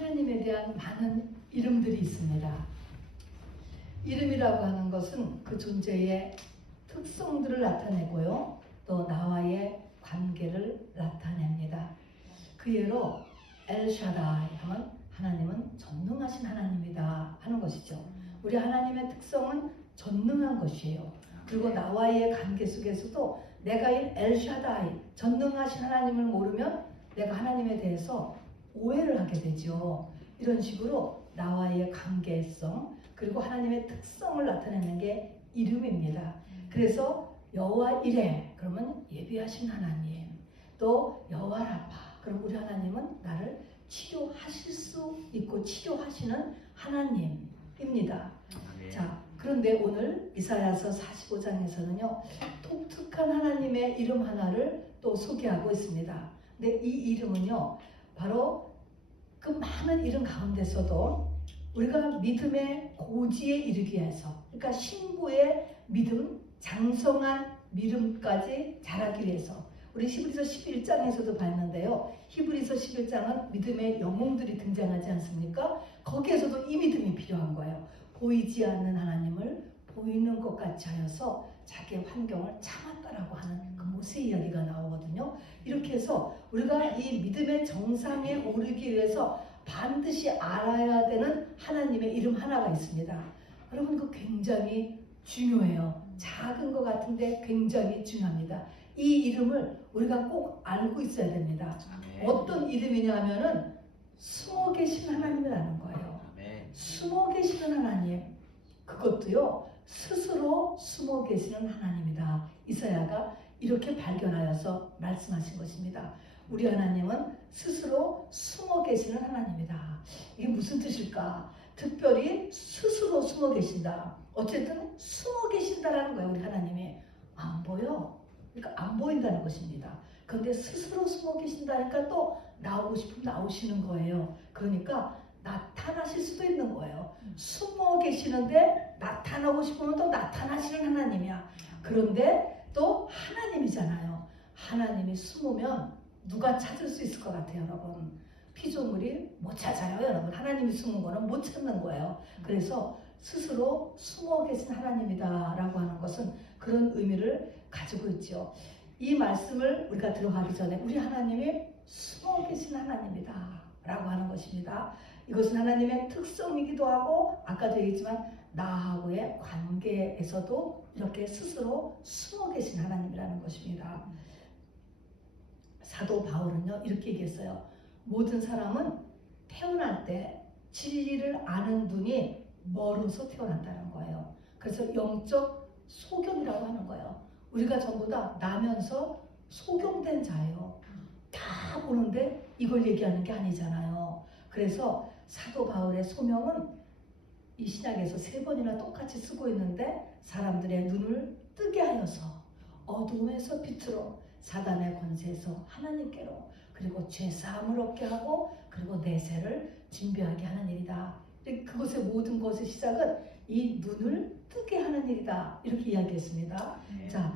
하나님에 대한 많은 이름들이 있습니다. 이름이라고 하는 것은 그 존재의 특성들을 나타내고요. 또 나와의 관계를 나타냅니다. 그 예로 엘샤다이 하면 하나님은 전능하신 하나님이다 하는 것이죠. 우리 하나님의 특성은 전능한 것이에요. 그리고 나와의 관계 속에서도 내가 이 엘샤다이 전능하신 하나님을 모르면 내가 하나님에 대해서 오해를 하게 되죠. 이런 식으로 나와의 관계성 그리고 하나님의 특성을 나타내는 게 이름입니다. 그래서 여호와 이레 그러면 예비하신 하나님, 또 여호와 라파 그럼 우리 하나님은 나를 치료하실 수 있고 치료하시는 하나님입니다. 자, 그런데 오늘 이사야서 45장에서는요 독특한 하나님의 이름 하나를 또 소개하고 있습니다. 근데 이 이름은요 바로 그 많은 이름 가운데서도 우리가 믿음의 고지에 이르기 위해서, 그러니까 신부의 믿음, 장성한 믿음까지 자라기 위해서 우리 히브리서 11장에서도 봤는데요. 히브리서 11장은 믿음의 영웅들이 등장하지 않습니까? 거기에서도 이 믿음이 필요한 거예요. 보이지 않는 하나님을 보이는 것 같이 하여서 자기의 환경을 참았다라고 하는 그 모세 이야기가 나오거든요. 이렇게 해서 우리가 이 믿음의 정상에 오르기 위해서 반드시 알아야 되는 하나님의 이름 하나가 있습니다. 여러분 그 굉장히 중요해요. 작은 것 같은데 굉장히 중요합니다. 이 이름을 우리가 꼭 알고 있어야 됩니다. 어떤 이름이냐 하면은 숨어 계신 하나님이라는 거예요. 숨어 계시는 하나님, 그것도요 스스로 숨어 계시는 하나님이다. 이사야가 이렇게 발견하여서 말씀하신 것입니다. 우리 하나님은 스스로 숨어 계시는 하나님이다. 이게 무슨 뜻일까? 특별히 스스로 숨어 계신다. 어쨌든 숨어 계신다라는 거예요. 우리 하나님이 안 보여. 그러니까 안 보인다는 것입니다. 그런데 스스로 숨어 계신다니까 또 나오고 싶으면 나오시는 거예요. 그러니까 나타나실 수도 있는 거예요. 숨어 계시는데 나타나고 싶으면 또 나타나시는 하나님이야. 그런데 또 하나님이잖아요. 하나님이 숨으면 누가 찾을 수 있을 것 같아요, 여러분? 피조물이 못 찾아요, 여러분. 하나님이 숨은 거는 못 찾는 거예요. 그래서 스스로 숨어 계신 하나님이다 라고 하는 것은 그런 의미를 가지고 있죠. 이 말씀을 우리가 들어가기 전에 우리 하나님이 숨어 계신 하나님이다 라고 하는 것입니다. 이것은 하나님의 특성이기도 하고 아까도 얘기했지만 나하고의 관계에서도 이렇게 스스로 숨어 계신 하나님이라는 것입니다. 사도 바울은요 이렇게 얘기했어요. 모든 사람은 태어날 때 진리를 아는 눈이 멀어서 태어난다는 거예요. 그래서 영적 소경이라고 하는 거예요. 우리가 전부 다 나면서 소경된 자예요. 다 보는데 이걸 얘기하는 게 아니잖아요. 그래서 사도 바울의 소명은 이 신약에서 3번이나 똑같이 쓰고 있는데 사람들의 눈을 뜨게 하여서 어둠에서 빛으로 사단의 권세에서 하나님께로 그리고 죄사함을 얻게 하고 그리고 내세를 준비하게 하는 일이다. 그것의 모든 것의 시작은 이 눈을 뜨게 하는 일이다. 이렇게 이야기했습니다. 자,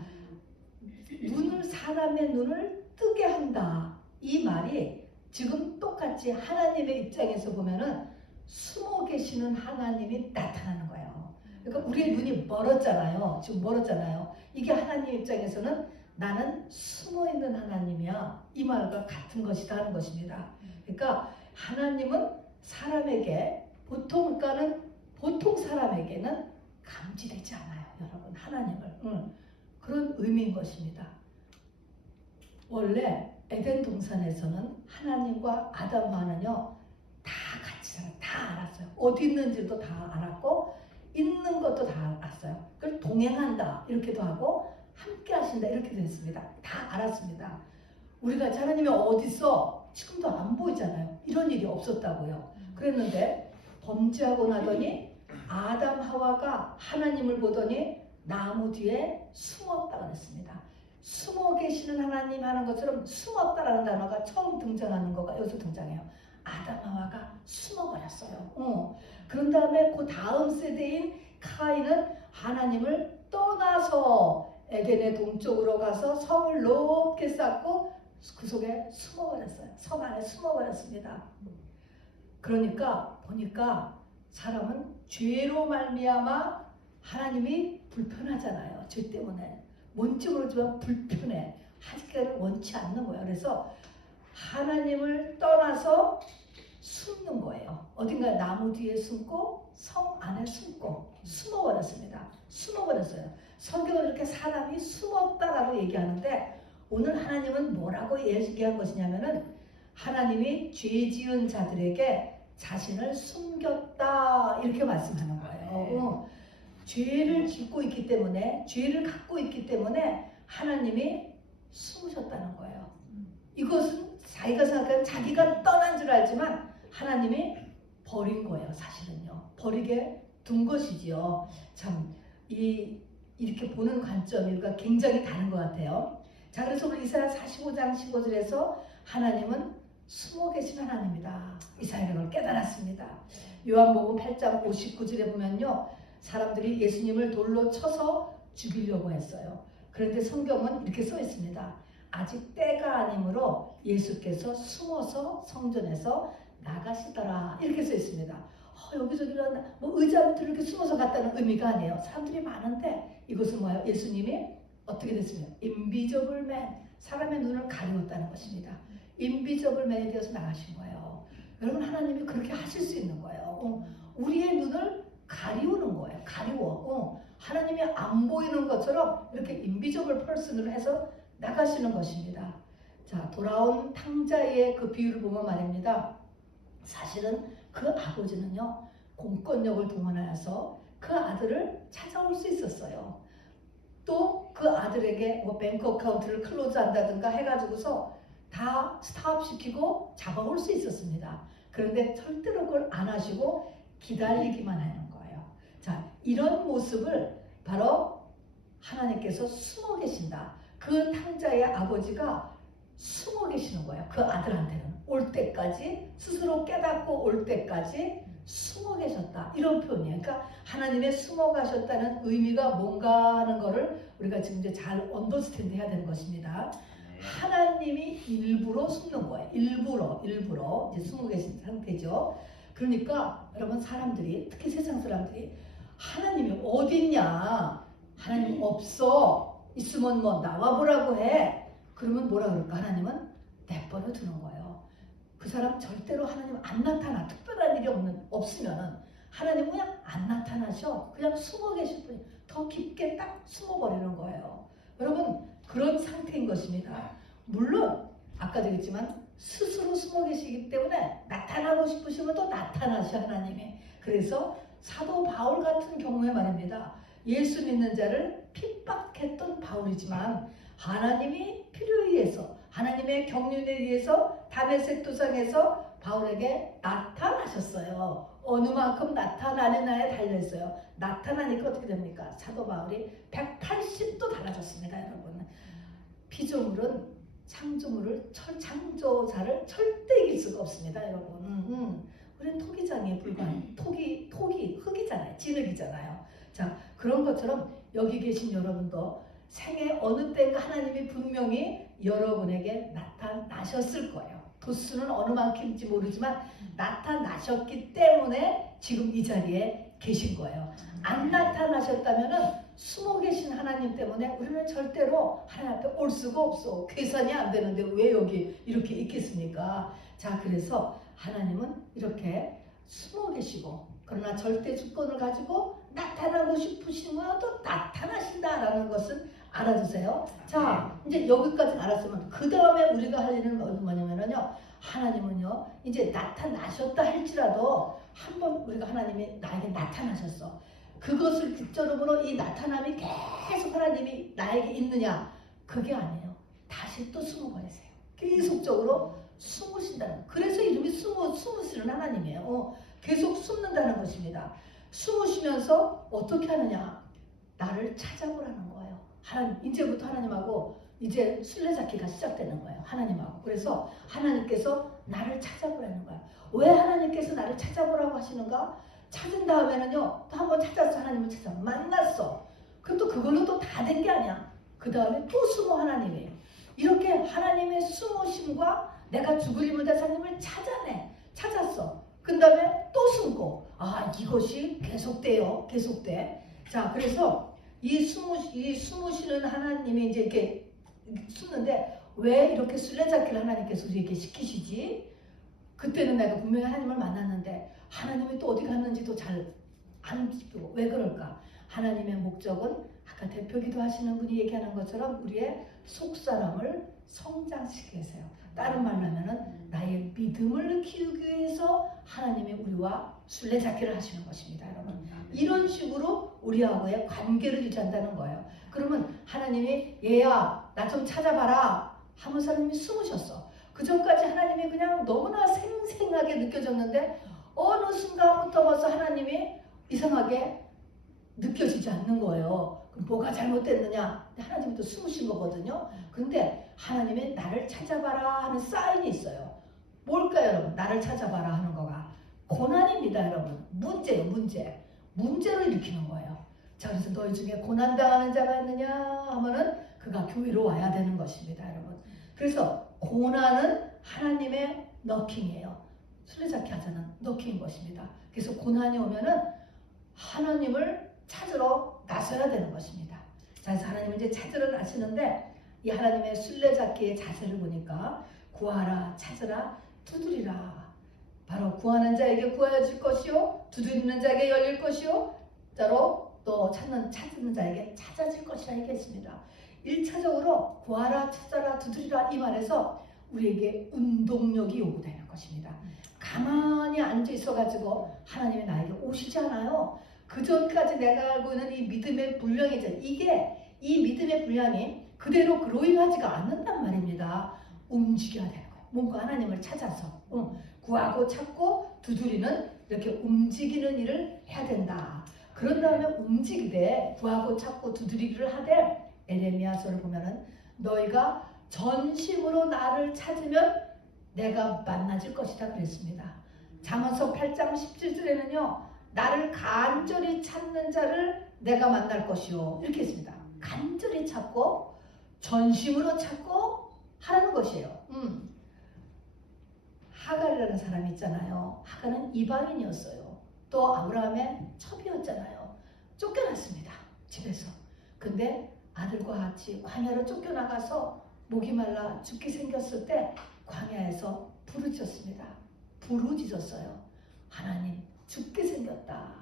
사람의 눈을 뜨게 한다. 이 말이 지금 똑같이 하나님의 입장에서 보면은 숨어 계시는 하나님이 나타나는 거예요. 그러니까 우리의 눈이 멀었잖아요. 지금 멀었잖아요. 이게 하나님 입장에서는 나는 숨어 있는 하나님이야. 이 말과 같은 것이다 하는 것입니다. 그러니까 하나님은 사람에게 보통 사람에게는 감지되지 않아요. 여러분 하나님을 그런 의미인 것입니다. 원래 에덴 동산에서는 하나님과 아담과는요 다 같이 살아요. 다 알았어요. 어디 있는지도 다 알았고 있는 것도 다 알았어요. 그걸 동행한다 이렇게도 하고 함께 하신다 이렇게 됐습니다. 다 알았습니다. 우리가 하나님이 어디 있어? 지금도 안 보이잖아요. 이런 일이 없었다고요. 그랬는데 범죄하고 나더니 아담 하와가 하나님을 보더니 나무 뒤에 숨었다 그랬습니다. 숨어 계시는 하나님 하는 것처럼 숨었다라는 단어가 처음 등장하는 거가 여기서 등장해요. 아담 하와가 숨어버렸어요. 그런 다음에 그 다음 세대인 카인은 하나님을 떠나서 에덴의 동쪽으로 가서 성을 높게 쌓고 그 속에 숨어버렸어요. 성 안에 숨어버렸습니다. 그러니까 보니까 사람은 죄로 말미암아 하나님이 불편하잖아요. 죄 때문에. 뭔지 모르지만 불편해. 하기를 원치 않는 거예요. 그래서 하나님을 떠나서 숨는 거예요. 어딘가 나무 뒤에 숨고 성 안에 숨고 숨어버렸습니다. 숨어버렸어요. 성경은 이렇게 사람이 숨었다라고 얘기하는데 오늘 하나님은 뭐라고 얘기한 것이냐면은 하나님이 죄 지은 자들에게 자신을 숨겼다 이렇게 말씀하는 거예요. 죄를 짓고 있기 때문에 죄를 갖고 있기 때문에 하나님이 숨으셨다는 거예요. 이것은 자기가 생각하는 자기가 떠난 줄 알지만 하나님이 버린 거예요. 사실은요. 버리게 둔 것이지요. 참 이렇게 보는 관점이 굉장히 다른 것 같아요. 자, 그래서 우리 이사야 45장 15절에서 하나님은 숨어 계신 하나님이다. 이사야는 걸 깨달았습니다. 요한복음 8장 59절에 보면요. 사람들이 예수님을 돌로 쳐서 죽이려고 했어요. 그런데 성경은 이렇게 써 있습니다. 아직 때가 아니므로 예수께서 숨어서 성전에서 나가시더라. 이렇게 써 있습니다. 여기저기 뭐 의자 밑으로 이렇게 숨어서 갔다는 의미가 아니에요. 사람들이 많은데 이것은 뭐예요? 예수님이 어떻게 됐습니까? 인비저블 맨, 사람의 눈을 가리웠다는 것입니다. 인비저블 맨이 되어서 나가신 거예요. 여러분 하나님이 그렇게 하실 수 있는 거예요. 우리의 눈을 가리우는 거예요. 가리워. 하나님이 안 보이는 것처럼 이렇게 인비저블 퍼슨으로 해서 나가시는 것입니다. 자, 돌아온 탕자의 그 비유를 보면 말입니다. 사실은 그 아버지는요, 공권력을 동원하여서 그 아들을 찾아올 수 있었어요. 또 그 아들에게 뭐 뱅크 어카운트를 클로즈 한다든가 해가지고서 다 스탑시키고 잡아올 수 있었습니다. 그런데 절대로 그걸 안 하시고 기다리기만 하는 거예요. 자, 이런 모습을 바로 하나님께서 숨어 계신다. 그 탕자의 아버지가 숨어 계시는 거예요. 그 아들한테는 올 때까지, 스스로 깨닫고 올 때까지 숨어 계셨다. 이런 표현이에요. 그러니까 하나님의 숨어 가셨다는 의미가 뭔가 하는 거를 우리가 지금 이제 잘 언더스탠드 해야 되는 것입니다. 하나님이 일부러 숨는 거예요. 일부러 이제 숨어 계신 상태죠. 그러니까 여러분 사람들이, 특히 세상 사람들이 하나님이 어딨냐, 하나님 없어, 있으면 뭐 나와보라고 해. 그러면 뭐라 그럴까? 하나님은 내버려 두는 거예요. 그 사람 절대로 하나님 안 나타나. 특별한 일이 없으면은 하나님은 그냥 안 나타나셔. 그냥 숨어 계실 뿐이, 더 깊게 딱 숨어버리는 거예요. 여러분 그런 상태인 것입니다. 물론 아까도 얘기했지만 스스로 숨어 계시기 때문에 나타나고 싶으시면 또 나타나셔 하나님이. 그래서 사도 바울 같은 경우에 말입니다. 예수 믿는 자를 핍박했던 바울이지만 하나님이 필요에 의해서, 하나님의 경륜에 의해서 다메섹 도상에서 바울에게 나타나셨어요. 어느 만큼 나타나느냐에 달려있어요. 나타나니까 어떻게 됩니까? 사도 바울이 180도 달라졌습니다. 여러분, 피조물은 창조물을, 창조자를 절대 이길 수가 없습니다. 여러분, 우리는 토기장에 불과한 톡이 흙이잖아요. 진흙이잖아요. 자, 그런 것처럼 여기 계신 여러분도 생애 어느 때인가 하나님이 분명히 여러분에게 나타나셨을 거예요. 도수는 어느 만큼인지 모르지만 나타나셨기 때문에 지금 이 자리에 계신 거예요. 안 나타나셨다면은 숨어 계신 하나님 때문에 우리는 절대로 하나님 앞에 올 수가 없어. 계산이 안 되는데 왜 여기 이렇게 있겠습니까? 자, 그래서 하나님은 이렇게 숨어 계시고, 그러나 절대 주권을 가지고 나타나고 싶으시면 또 나타나신다라는 것은 알아두세요. 자, 이제 여기까지 알았으면 그 다음에 우리가 할 일은 뭐냐면요, 하나님은요 이제 나타나셨다 할지라도 한번 우리가 하나님이 나에게 나타나셨어. 그것을 뒷걸음으로 이 나타남이 계속 하나님이 나에게 있느냐? 그게 아니에요. 다시 또 숨어버리세요. 계속적으로 숨으신다는, 그래서 이름이 숨으시는 하나님이에요. 계속 숨는다는 것입니다. 숨으시면서 어떻게 하느냐? 나를 찾아보라는 거예요. 하나님, 이제부터 하나님하고 이제 술래잡기가 시작되는 거예요. 하나님하고. 그래서 하나님께서 나를 찾아보라는 거예요. 왜 하나님께서 나를 찾아보라고 하시는가? 찾은 다음에는요, 또 한번 찾았어. 하나님을 찾아 만났어. 그럼 또 그걸로 또 다 된 게 아니야. 그 다음에 또 숨어 하나님이에요. 이렇게 하나님의 숨으심과 내가 죽을 힘을 다사 하나님을 찾았어. 그 그것이 계속돼요. 계속돼. 자, 그래서 이 숨을 쉬는 하나님이 이제 이렇게 숨는데 왜 이렇게 술래잡기를 하나님께서 우리에게 시키시지? 그때는 내가 분명히 하나님을 만났는데 하나님이 또 어디 갔는지도 잘 안 짚고 왜 그럴까? 하나님의 목적은 아까 대표기도 하시는 분이 얘기하는 것처럼 우리의 속사람을 성장시키기 위해서요. 다른 말로 하면은 나의 믿음을 키우기 위해서 하나님이 우리와 술래잡기를 하시는 것입니다, 여러분. 이런 식으로 우리하고의 관계를 유지한다는 거예요. 그러면 하나님이 얘야 나 좀 찾아봐라 하면서 하나님이 숨으셨어. 그 전까지 하나님이 그냥 너무나 생생하게 느껴졌는데 어느 순간부터 벌써 하나님이 이상하게 느껴지지 않는 거예요. 그럼 뭐가 잘못됐느냐? 하나님이 또 숨으신 거거든요. 그런데 하나님이 나를 찾아봐라 하는 사인이 있어요. 뭘까요, 여러분? 나를 찾아봐라 하는 거가 고난입니다, 여러분. 문제요, 문제. 문제를 일으키는 거예요. 자, 그래서 너희 중에 고난당하는 자가 있느냐 하면은 그가 교회로 와야 되는 것입니다, 여러분. 그래서 고난은 하나님의 너킹이에요. 술래잡기 하자는 너킹인 것입니다. 그래서 고난이 오면은 하나님을 찾으러 나서야 되는 것입니다. 자, 그래서 하나님을 이제 찾으러 나시는데 이 하나님의 술래잡기의 자세를 보니까 구하라, 찾으라, 두드리라. 바로 구하는 자에게 구하여질 것이요, 두드리는 자에게 열릴 것이요, 자로 또 찾는 자에게 찾아질 것이라 얘기했습니다. 1차적으로 구하라, 찾아라, 두드리라 이 말에서 우리에게 운동력이 요구되는 것입니다. 가만히 앉아 있어가지고 하나님이 나에게 오시지 않아요. 그 전까지 내가 알고 있는 이 믿음의 분량이죠. 이 믿음의 분량이 그대로 그로잉하지가 않는단 말입니다. 움직여야 되는 거예요. 뭔가 하나님을 찾아서 구하고 찾고 두드리는 이렇게 움직이는 일을 해야 된다. 그런 다음에 움직이되 구하고 찾고 두드리기를 하되 에레미야서를 보면은 너희가 전심으로 나를 찾으면 내가 만나질 것이다 그랬습니다. 잠언서 8장 17절에는요. 나를 간절히 찾는 자를 내가 만날 것이요. 이렇게 했습니다. 간절히 찾고 전심으로 찾고 하라는 것이에요. 하갈이라는 사람이 있잖아요. 하갈은 이방인이었어요. 또 아브라함의 첩이었잖아요. 쫓겨났습니다. 집에서. 근데 아들과 같이 광야로 쫓겨나가서 목이 말라 죽게 생겼을 때 광야에서 부르짖었습니다. 부르짖었어요. 하나님 죽게 생겼다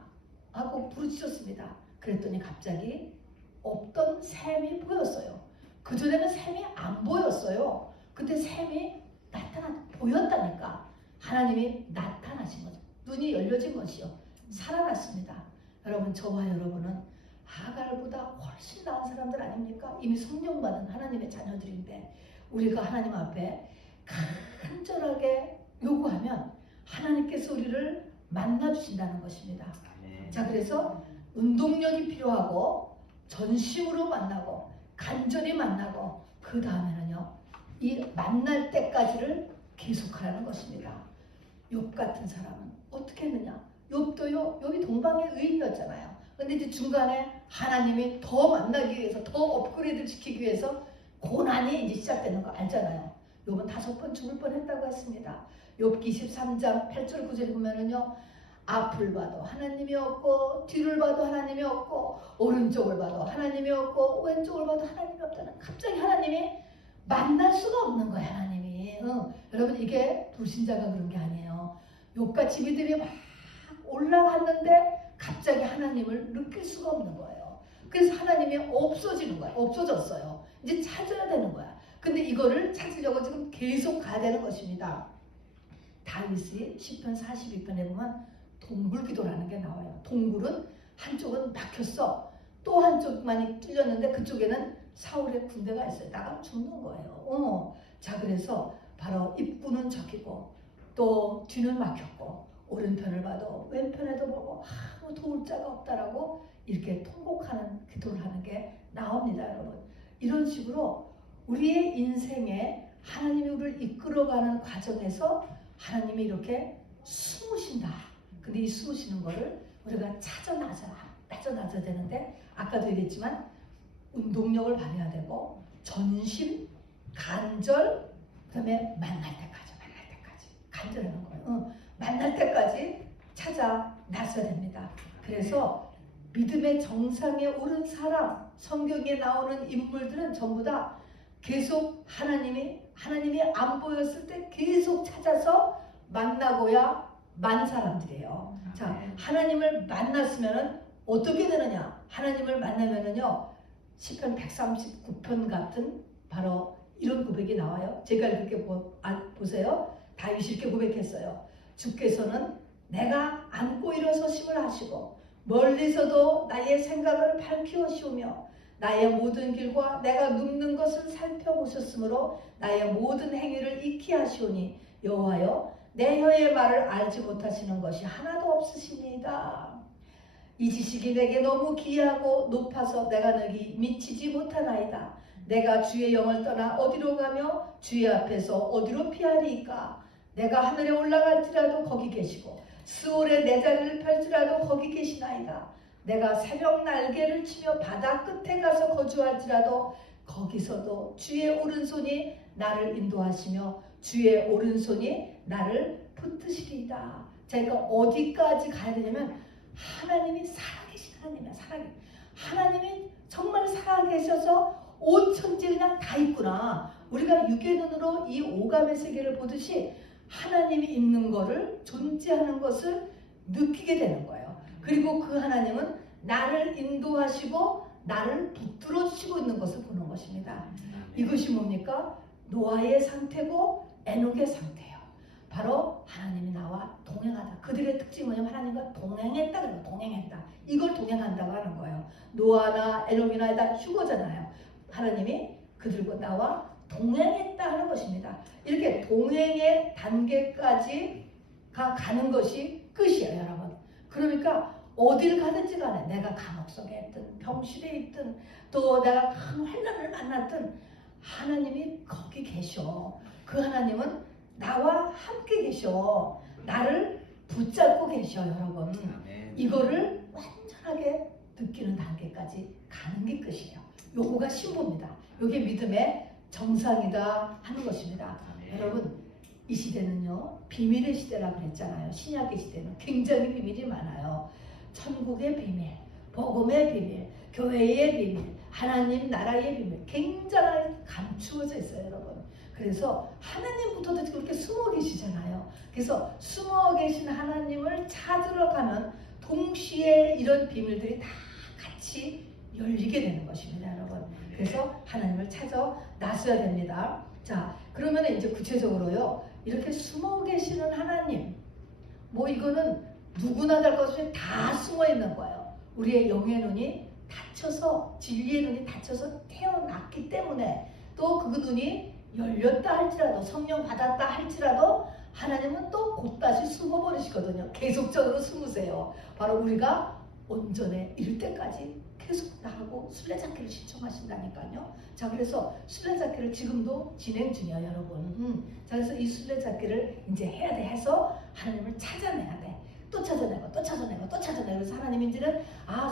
하고 부르짖었습니다. 그랬더니 갑자기 없던 샘이 보였어요. 그전에는 샘이 안 보였어요. 근데 샘이 보였다니까. 하나님이 나타나신 거죠. 눈이 열려진 것이요. 살아났습니다. 여러분, 저와 여러분은 하갈보다 훨씬 나은 사람들 아닙니까? 이미 성령 받은 하나님의 자녀들인데 우리가 하나님 앞에 간절하게 요구하면 하나님께서 우리를 만나주신다는 것입니다. 자, 그래서 운동력이 필요하고 전심으로 만나고 간절히 만나고 그 다음에는요 이 만날 때까지를 계속하라는 것입니다. 욥 같은 사람은 어떻게 했느냐? 욥이 동방의 의인이었잖아요. 근데 이제 중간에 하나님이 더 만나기 위해서 더 업그레이드 시키기 위해서 고난이 이제 시작되는 거 알잖아요. 욥은 5번 죽을 뻔했다고 했습니다. 욥기 23장 8절 9절에 보면은요. 앞을 봐도 하나님이 없고 뒤를 봐도 하나님이 없고 오른쪽을 봐도 하나님이 없고 왼쪽을 봐도 하나님이 없다는 갑자기 하나님이 만날 수가 없는 거예요. 하나님이. 여러분 이게 불신자가 그런 게 아니에요. 욥같이 믿음이 막 올라갔는데 갑자기 하나님을 느낄 수가 없는 거예요. 그래서 하나님이 없어지는 거예요. 없어졌어요. 이제 찾아야 되는 거야. 근데 이거를 찾으려고 지금 계속 가야 되는 것입니다. 다윗이 시편 42편에 보면 동굴기도라는 게 나와요. 동굴은 한쪽은 막혔어. 또 한쪽만이 뚫렸는데 그쪽에는 사울의 군대가 있어요. 나가면 죽는 거예요. 자, 그래서 바로 입구는 저기고 또 뒤는 막혔고 오른편을 봐도 왼편에도 보고 아무 도울 자가 없다라고 이렇게 통곡하는 기도를 하는 게 나옵니다, 여러분. 이런 식으로 우리의 인생에 하나님이 우리를 이끌어가는 과정에서 하나님이 이렇게 숨으신다. 근데 이 숨으시는 거를 우리가 찾아 나서야 되는데 아까도 얘기했지만 운동력을 발휘해야 되고 전심, 간절, 그 다음에 만날 때까지 간절하는 거예요. 만날 때까지 찾아 나서 낳았어야 됩니다. 그래서 믿음의 정상에 오른 사람, 성경에 나오는 인물들은 전부 다 계속 하나님이 안 보였을 때 계속 찾아서 만나고야 만 사람들이에요. 자, 하나님을 만났으면은 어떻게 되느냐? 하나님을 만나면은요, 시편 139편 같은 바로 이런 고백이 나와요. 제가 이렇게 보세요. 다윗이 이렇게 고백했어요. 주께서는 내가 앉고 일어서심을 하시고 멀리서도 나의 생각을 밝히시오며 나의 모든 길과 내가 눕는 것을 살펴보셨으므로 나의 모든 행위를 익히 하시오니 여호와여 내 혀의 말을 알지 못하시는 것이 하나도 없으시니이다. 이 지식이 내게 너무 귀하고 높아서 내가 너희 미치지 못하나이다. 내가 주의 영을 떠나 어디로 가며 주의 앞에서 어디로 피하리이까. 내가 하늘에 올라갈지라도 거기 계시고 스올에 내 자리를 펼지라도 거기 계시나이다. 내가 새벽 날개를 치며 바다 끝에 가서 거주할지라도 거기서도 주의 오른손이 나를 인도하시며 주의 오른손이 나를 붙드시리이다. 제가 어디까지 가야 되냐면 하나님이 살아계신 하나님이야. 하나님이 정말 살아계셔서 온 천지에 그냥 다 있구나. 우리가 육의 눈으로 이 오감의 세계를 보듯이 하나님이 있는 거를, 존재하는 것을 느끼게 되는 거예요. 그리고 그 하나님은 나를 인도하시고 나를 붙들어 주시고 있는 것을 보는 것입니다. 이것이 뭡니까? 노아의 상태고 에녹의 상태예요. 바로 하나님이 나와 동행하다. 그들의 특징이 뭐냐면 하나님과 동행했다. 그러고 동행했다. 이걸 동행한다고 하는 거예요. 노아나 에녹이나 다 휴거잖아요. 하나님이 그들과 나와 동행했다 하는 것입니다. 이렇게 동행의 단계까지가 가는 것이 끝이에요, 여러분. 그러니까 어딜 가든지 간에 내가 감옥 속에 있든 병실에 있든 또 내가 큰 환난을 만났든 하나님이 거기 계셔. 그 하나님은 나와 함께 계셔. 나를 붙잡고 계셔, 여러분. 이거를 완전하게 느끼는 단계까지 가는 게 끝이에요. 요거가 신보입니다. 요게 믿음의 정상이다 하는 것입니다. 여러분, 이 시대는요, 비밀의 시대라고 그랬잖아요. 신약의 시대는 굉장히 비밀이 많아요. 천국의 비밀, 복음의 비밀, 교회의 비밀, 하나님 나라의 비밀 굉장히 감추어져 있어요, 여러분. 그래서 하나님부터도 그렇게 숨어 계시잖아요. 그래서 숨어 계신 하나님을 찾으러 가면 동시에 이런 비밀들이 다 같이 열리게 되는 것입니다, 여러분. 그래서 하나님을 찾아 나서야 됩니다. 자, 그러면 이제 구체적으로요, 이렇게 숨어 계시는 하나님, 뭐 이거는 누구나 될 것이 다 숨어 있는 거예요. 우리의 영의 눈이 닫혀서, 진리의 눈이 닫혀서 태어났기 때문에, 또 그 눈이 열렸다 할지라도, 성령 받았다 할지라도 하나님은 또 곧다시 숨어버리시거든요. 계속적으로 숨으세요. 바로 우리가 온전에 이를 때까지 계속 나하고 술래잡기를 신청하신다니까요. 자, 그래서 술래잡기를 지금도 진행 중이에요, 여러분. 자, 그래서 이 술래잡기를 이제 해야 돼. 해서 하나님을 찾아내야 돼. 또 찾아내고 또 찾아내고 또 찾아내고. 그래서 하나님 이제는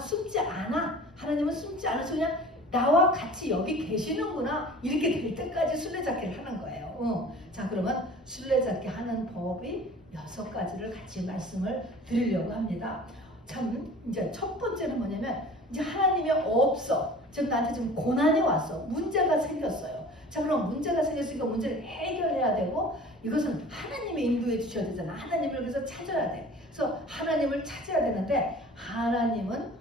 숨지 않아. 하나님은 숨지 않아서 그냥 나와 같이 여기 계시는구나, 이렇게 될 때까지 술래잡기를 하는 거예요. 자, 그러면 술래잡기 하는 법이 6가지를 같이 말씀을 드리려고 합니다. 참, 이제 첫 번째는 뭐냐면, 이제 하나님이 없어. 지금 나한테 지금 고난이 왔어. 문제가 생겼어요. 자, 그럼 문제가 생겼으니까 문제를 해결해야 되고, 이것은 하나님이 인도해 주셔야 되잖아. 하나님을 그래서 찾아야 돼. 그래서 하나님을 찾아야 되는데, 하나님은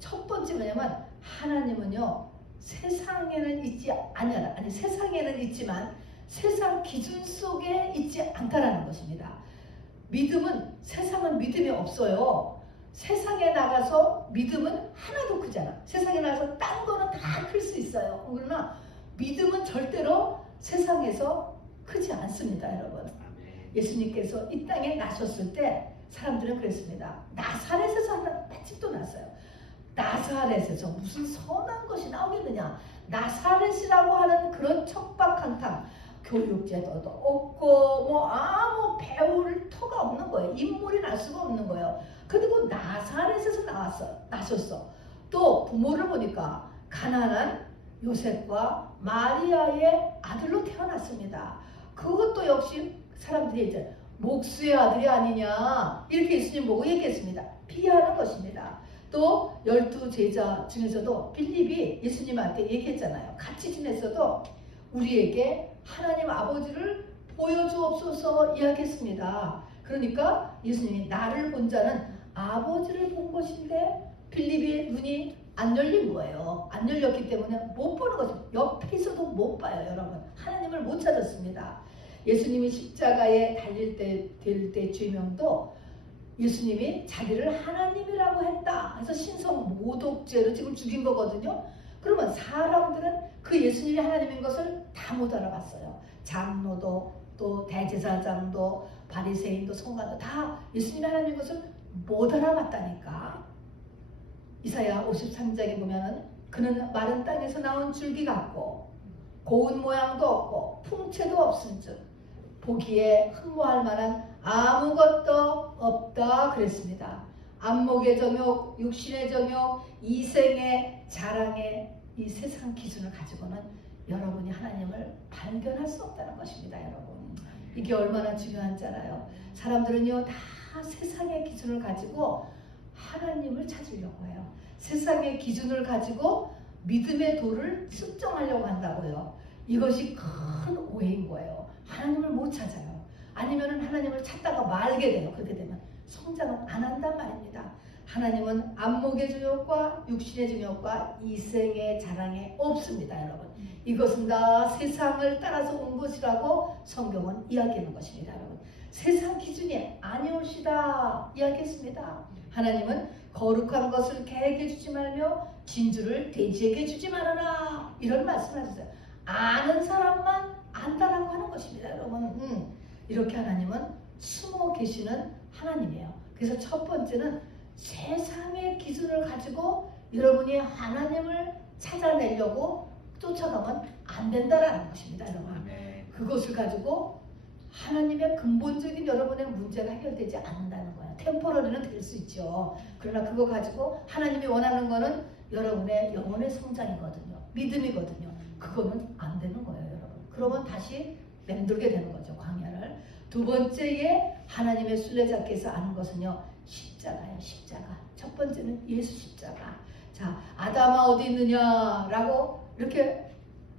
첫 번째 뭐냐면, 하나님은요, 세상에는 있지 않아요. 아니, 세상에는 있지만 세상 기준 속에 있지 않다라는 것입니다. 믿음은, 세상은 믿음이 없어요. 세상에 나가서 믿음은 하나도 크잖아. 세상에 나가서 딴 거는 다 클 수 있어요. 그러나 믿음은 절대로 세상에서 크지 않습니다, 여러분. 예수님께서 이 땅에 나셨을 때 사람들은 그랬습니다. 나사렛에서 하나 맷집도 났어요. 나사렛에서 무슨 선한 것이 나오겠느냐. 나사렛이라고 하는 그런 척박한 땅, 교육제도도 없고 뭐 아무 배울 터가 없는 거예요. 인물이 날 수가 없는 거예요. 그리고 나사렛에서 나셨어. 또 부모를 보니까 가난한 요셉과 마리아의 아들로 태어났습니다. 그것도 역시 사람들이 이제 목수의 아들이 아니냐 이렇게 예수님 보고 얘기했습니다. 비하하는 것입니다. 또 12제자 중에서도 빌립이 예수님한테 얘기했잖아요. 같이 지냈어도 우리에게 하나님 아버지를 보여주옵소서 이야기했습니다. 그러니까 예수님이 나를 본 자는 아버지를 본 것인데 빌립의 눈이 안 열린 거예요. 안 열렸기 때문에 못 보는 거죠. 옆에 있어도 못 봐요, 여러분. 하나님을 못 찾았습니다. 예수님이 십자가에 달릴 때, 될 때 죄명도 예수님이 자기를 하나님이라고 했다 해서 신성 모독죄로 지금 죽인 거거든요. 그러면 사람들은 그 예수님이 하나님인 것을 다 못 알아봤어요. 장로도 또 대제사장도 바리새인도 성가도 다 예수님이 하나님인 것을 못 알아봤다니까. 이사야 53장에 보면은 그는 마른 땅에서 나온 줄기 같고 고운 모양도 없고 풍채도 없은즉 보기에 흠모할 만한 아무것도 없다 그랬습니다. 안목의 정욕, 육신의 정욕, 이생의 자랑의 이 세상 기준을 가지고는 여러분이 하나님을 발견할 수 없다는 것입니다. 여러분, 이게 얼마나 중요한지 알아요? 사람들은요 다 세상의 기준을 가지고 하나님을 찾으려고 해요. 세상의 기준을 가지고 믿음의 도를 측정하려고 한다고요. 이것이 큰 오해인 거예요. 하나님을 못 찾아요. 아니면 하나님을 찾다가 말게 돼요. 그렇게 되면 성장은 안 한단 말입니다. 하나님은 안목의 정욕과 육신의 정욕과 이생의 자랑에 없습니다. 여러분, 이것은 다 세상을 따라서 온 것이라고 성경은 이야기하는 것입니다. 여러분, 세상 기준이 아니오시다 이야기했습니다. 하나님은 거룩한 것을 개에게 주지 말며 진주를 돼지에게 주지 말아라 이런 말씀을 하셨어요. 아는 사람만 안다라고 하는 것입니다. 여러분, 이렇게 하나님은 숨어 계시는 하나님이에요. 그래서 첫 번째는 세상의 기준을 가지고 여러분이 하나님을 찾아내려고 쫓아가면 안 된다라는 것입니다. 여러분, 그것을 가지고 하나님의 근본적인 여러분의 문제가 해결되지 않는다는 거예요. 템포러리는 될 수 있죠. 그러나 그거 가지고 하나님이 원하는 거는 여러분의 영혼의 성장이거든요. 믿음이거든요. 그거는 안 되는 거예요, 여러분. 그러면 다시 맴돌게 되는 거죠, 광야를. 두 번째에 하나님의 순례자께서 아는 것은요, 십자가예요, 십자가. 첫 번째는 예수 십자가. 자, 아담아 어디 있느냐라고 이렇게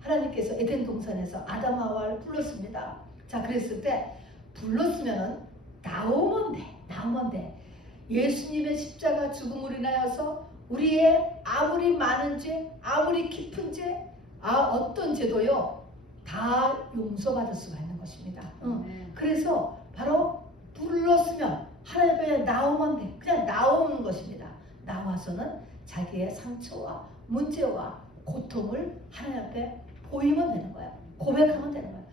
하나님께서 에덴 동산에서 아담 하와를 불렀습니다. 자, 그랬을 때 불렀으면 나오면 돼. 예수님의 십자가 죽음으로 인하여서 우리의 아무리 많은 죄, 아무리 깊은 죄, 어떤 죄도요 다 용서받을 수가 있는 것입니다. 그래서 바로 불렀으면 하나님 앞에 나오면 돼. 그냥 나오는 것입니다. 나와서는 자기의 상처와 문제와 고통을 하나님 앞에 보이면 되는 거야. 고백하면 되는 거야.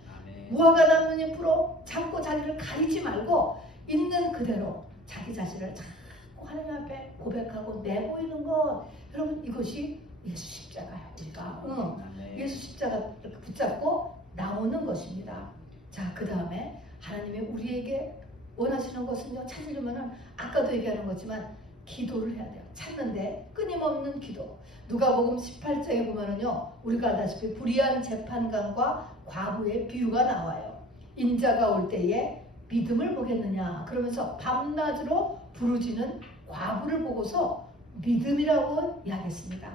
무화과 나무 잎으로 자꾸 자기를 가리지 말고 있는 그대로 자기 자신을 자꾸 하나님 앞에 고백하고 내보이는 것. 여러분, 이것이 예수 십자가예요. 우리가 예수 십자가 이렇게 붙잡고 나오는 것입니다. 자, 그 다음에 하나님이 우리에게 원하시는 것은요, 찾으려면은 아까도 얘기하는 거지만 기도를 해야 돼요. 찾는데 끊임없는 기도. 누가복음 18장에 보면은요, 우리가 알다시피 불의한 재판관과 과부의 비유가 나와요. 인자가 올 때에 믿음을 보겠느냐 그러면서 밤낮으로 부르짖는 과부를 보고서 믿음이라고 이야기했습니다.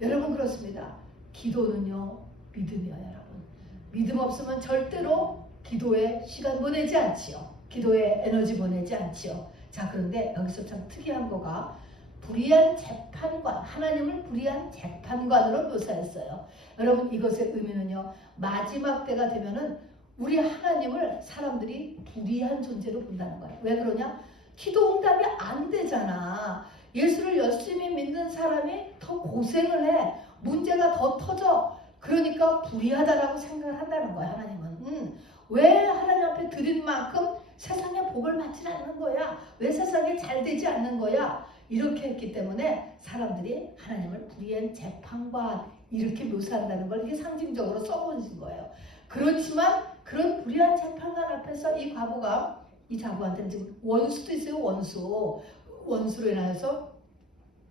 여러분, 그렇습니다. 기도는요 믿음이에요. 여러분, 믿음 없으면 절대로 기도에 시간 보내지 않지요. 기도에 에너지 보내지 않지요. 자, 그런데 여기서 참 특이한 거가 불의한 재판관, 하나님을 불의한 재판관으로 묘사했어요. 여러분, 이것의 의미는요, 마지막 때가 되면은 우리 하나님을 사람들이 불의한 존재로 본다는 거예요. 왜 그러냐? 기도 응답이 안 되잖아. 예수를 열심히 믿는 사람이 더 고생을 해. 문제가 더 터져. 그러니까 불의하다라고 생각을 한다는 거야, 하나님은. 왜 하나님 앞에 드린 만큼 세상에 복을 받지 않는 거야? 왜 세상에 잘 되지 않는 거야? 이렇게 했기 때문에 사람들이 하나님을 불의한 재판관 이렇게 묘사한다는 걸 이게 상징적으로 써보신 거예요. 그렇지만 그런 불의한 재판관 앞에서 이 과부가, 이 자부한테는 지금 원수도 있어요. 원수로 인하여서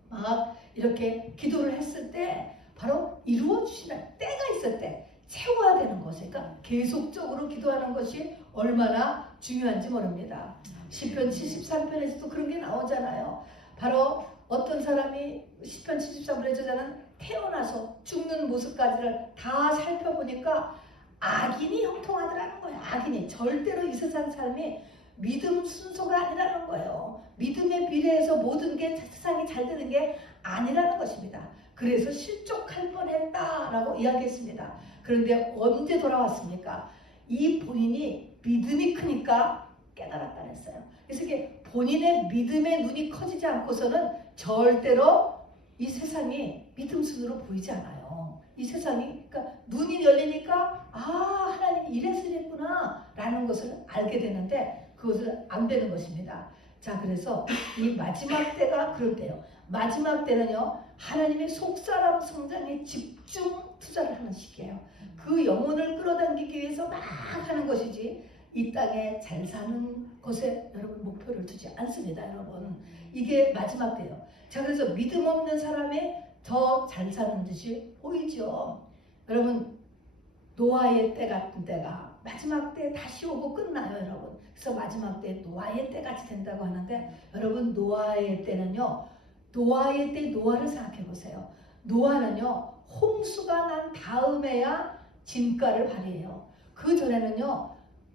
막 이렇게 기도를 했을 때 바로 이루어 주시는 때가 있을 때 채워야 되는 것이니까 계속적으로 기도하는 것이 얼마나 중요한지 모릅니다. 시편 73편에서도 그런 게 나오잖아요. 바로 어떤 사람이 시편 73편에서는 태어나서 죽는 모습까지를 다 살펴보니까 악인이 형통하더라는 거예요. 악인이 절대로 이 세상 삶이 믿음 순서가 아니라는 거예요. 믿음에 비례해서 모든 게 세상이 잘 되는 게 아니라는 것입니다. 그래서 실족할 뻔했다라고 이야기했습니다. 그런데 언제 돌아왔습니까? 이 본인이 믿음이 크니까 깨달았다 했어요. 그래서 이게 본인의 믿음의 눈이 커지지 않고서는 절대로 이 세상이 믿음 순으로 보이지 않아요. 이 세상이 그러니까 눈이 열리니까 아 하나님이 이래서 이랬구나 라는 것을 알게 되는데 그것을 안 되는 것입니다. 자 그래서 이 마지막 때가 그럴 때요. 마지막 때는요 하나님의 속사람 성장에 집중 투자를 하는 시기예요. 그 영혼을 끌어당기기 위해서 막 하는 것이지 이 땅에 잘 사는 것에 여러분 목표를 두지 않습니다. 여러분 이게 마지막 때예요. 자 그래서 믿음 없는 사람이 더 잘 사는 듯이 보이죠. 여러분 노아의 때 같은 때가 마지막 때 다시 오고 끝나요. 여러분 그래서 마지막 때 노아의 때 같이 된다고 하는데 여러분 노아의 때는요 노아의 때 노아를 생각해 보세요. 노아는요 홍수가 난 다음에야 진가를 발휘해요. 그 전에는요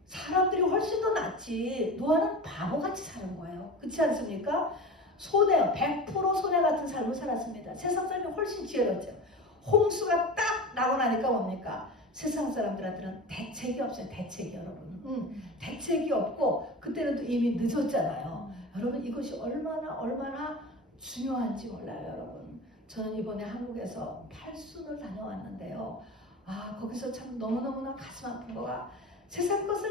사람들이 훨씬 더 낫지. 노아는 바보같이 사는 거예요. 그렇지 않습니까? 손해, 100% 손해 같은 삶을 살았습니다. 세상 사람이 훨씬 지혜롭죠. 홍수가 딱 나고 나니까 뭡니까? 세상 사람들한테는 대책이 없어요. 대책이 여러분. 대책이 없고 그때는 또 이미 늦었잖아요. 여러분 이것이 얼마나 중요한지 몰라요. 여러분. 저는 이번에 한국에서 팔순을 다녀왔는데요. 아 거기서 참 너무너무나 가슴 아픈 거가 세상 것을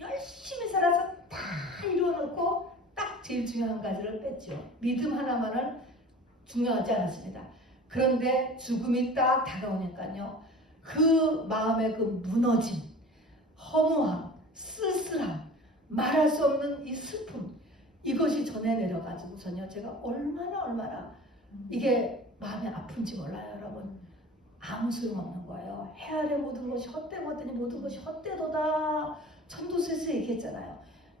열심히 살아서 다 이루어놓고 딱 제일 중요한 가지를 뺐죠. 믿음 하나만은 중요하지 않았습니다. 그런데 죽음이 딱 다가오니까요. 그 마음의 그 무너짐, 허무함, 쓸쓸함, 말할 수 없는 이 슬픔 이것이 전해 내려가지고서요. 제가 얼마나 이게 마음이 아픈지 몰라요. 여러분. 아무 소용없는 거예요. 해 아래 모든 것이 헛되거든요. 모든 것이 헛되도다. 천도서에서 얘기했잖아요.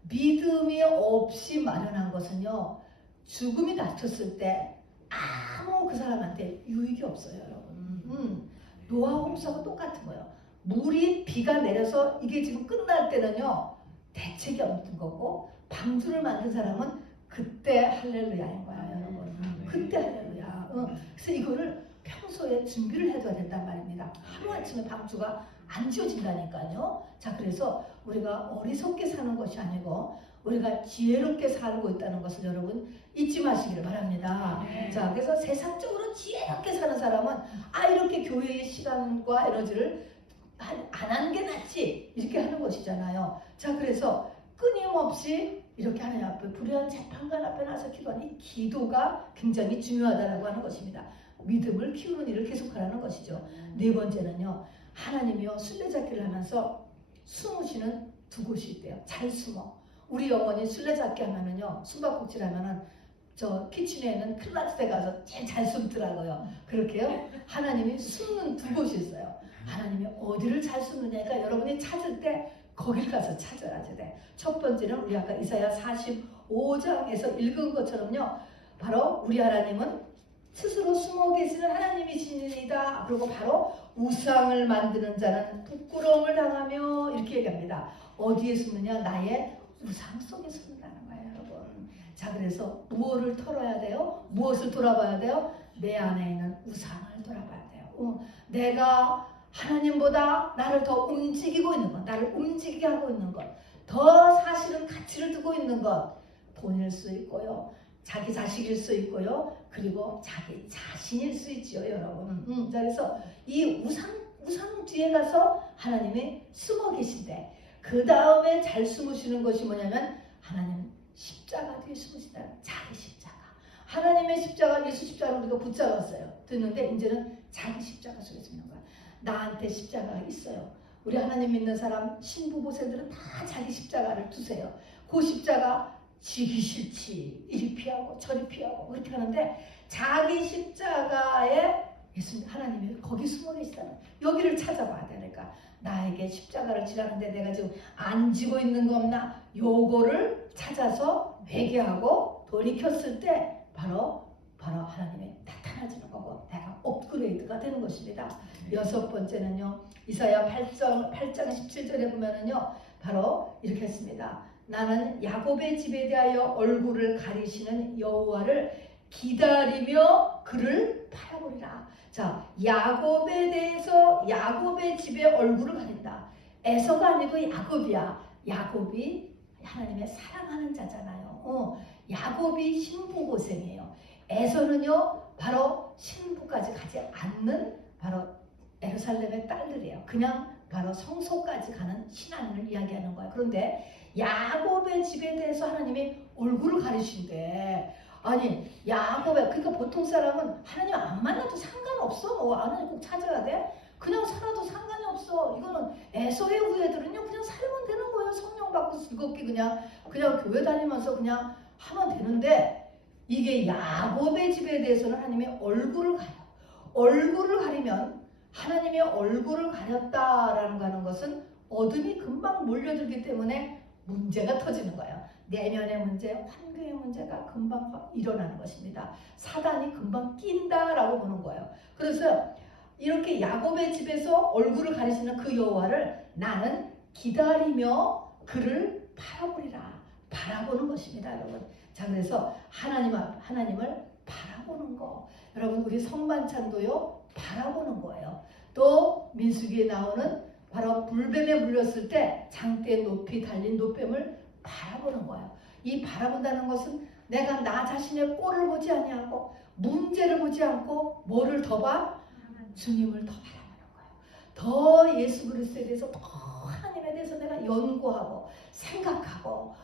믿음이 없이 마련한 것은요. 죽음이 닥쳤을 때 아무 그 사람한테 유익이 없어요. 여러분. 노아 홍수하고 똑같은 거예요. 물이 비가 내려서 이게 지금 끝날 때는요. 대책이 없는 거고 방주를 만든 사람은 그때 할렐루야인 거야. 여러분. 그때 할렐루야. 그래서 이거를 평소에 준비를 해둬야 된단 말입니다. 하루아침에 방주가 안 지어진다니까요. 자 그래서 우리가 어리석게 사는 것이 아니고 우리가 지혜롭게 살고 있다는 것을 여러분 잊지 마시기를 바랍니다. 자 그래서 세상적으로 지혜롭게 사는 사람은 아 이렇게 교회의 시간과 에너지를 안 하는 게 낫지 이렇게 하는 것이잖아요. 자 그래서 끊임없이 이렇게 하나님 앞에 불의한 재판관 앞에 나서 기도하는 이 기도가 굉장히 중요하다고 하는 것입니다. 믿음을 키우는 일을 계속하라는 것이죠. 네 번째는요. 하나님이요 술래잡기를 하면서 숨으시는 두 곳이 있대요. 잘 숨어. 우리 영혼이 술래잡기 하면은요. 숨바꼭질 하면은 저 키친에 있는 클라스에 가서 제일 잘 숨더라고요. 그렇게요. 하나님이 숨는 두 곳이 있어요. 하나님이 어디를 잘 숨느냐니까 여러분이 찾을 때 거길 가서 찾아야 돼. 첫 번째는 우리 아까 이사야 45장에서 읽은 것처럼요. 바로 우리 하나님은 스스로 숨어 계시는 하나님이시니이다. 그리고 바로 우상을 만드는 자는 부끄러움을 당하며 이렇게 얘기합니다. 어디에 숨느냐? 나의 우상 속에 숨는다는 거예요. 여러분. 자 그래서 무엇을 털어야 돼요? 무엇을 돌아봐야 돼요? 내 안에 있는 우상을 돌아봐야 돼요. 내가 하나님보다 나를 더 움직이고 있는 것, 나를 움직이게 하고 있는 것, 더 사실은 가치를 두고 있는 것, 돈일 수 있고요. 자기 자식일 수 있고요. 그리고 자기 자신일 수 있지요, 여러분. 자, 그래서 이 우상 뒤에 가서 하나님이 숨어 계신데 그 다음에 잘 숨으시는 것이 뭐냐면 하나님 십자가 뒤에 숨으신다. 자기 십자가. 하나님의 십자가, 예수 십자가를 우리가 붙잡았어요. 듣는데 이제는 자기 십자가 속에 숨는 거야. 나한테 십자가가 있어요. 우리 하나님 믿는 사람 신부보세들은 다 자기 십자가를 두세요. 그 십자가 지기 싫지 이리 피하고 저리 피하고 그렇게 하는데 자기 십자가에 예수님 하나님이 거기 숨어 계시다는 여기를 찾아봐야 되니까 나에게 십자가를 지라는데 내가 지금 안 지고 있는 거 없나? 요거를 찾아서 회개하고 돌이켰을 때 바로 하나님이 나타나지는 거고 내가 업그레이드가 되는 것입니다. 여섯 번째는요. 이사야 8장 17절에 보면은요. 바로 이렇게 했습니다. 나는 야곱의 집에 대하여 얼굴을 가리시는 여호와를 기다리며 그를 바라보리라. 자, 야곱에 대해서 야곱의 집에 얼굴을 가린다. 에서가 아니고 야곱이야. 야곱이 하나님의 사랑하는 자잖아요. 야곱이 신부고생이에요. 에서는요 바로 신부까지 가지 않는 바로 예루살렘의 딸들이에요. 그냥 바로 성소까지 가는 신앙을 이야기하는 거예요. 그런데 야곱의 집에 대해서 하나님이 얼굴을 가리신대. 아니 야곱의 그러니까 보통 사람은 하나님 안 만나도 상관없어. 하나님 꼭 찾아야 돼. 그냥 살아도 상관이 없어. 이거는 에서의 후예들은요 그냥 살면 되는 거예요. 성령 받고 즐겁게 그냥 교회 다니면서 그냥 하면 되는데 이게 야곱의 집에 대해서는 하나님의 얼굴을 가려. 얼굴을 가리면 하나님의 얼굴을 가렸다라는 거 하는 것은 어둠이 금방 몰려들기 때문에 문제가 터지는 거예요. 내면의 문제, 환경의 문제가 금방 일어나는 것입니다. 사단이 금방 낀다라고 보는 거예요. 그래서 이렇게 야곱의 집에서 얼굴을 가리시는 그 여호와를 나는 기다리며 그를 바라보리라. 바라보는 것입니다, 여러분. 자, 그래서 하나님을 바라보는 거. 여러분, 우리 성만찬도요, 바라보는 거예요. 또 민수기에 나오는 바로 불뱀에 물렸을 때 장대에 높이 달린 노뱀을 바라보는 거예요. 이 바라본다는 것은 내가 나 자신의 꼴을 보지 아니하고 문제를 보지 않고 뭐를 더 봐? 주님을 더 바라보는 거예요. 더 예수 그리스도에 대해서 더 하나님에 대해서 내가 연구하고 생각하고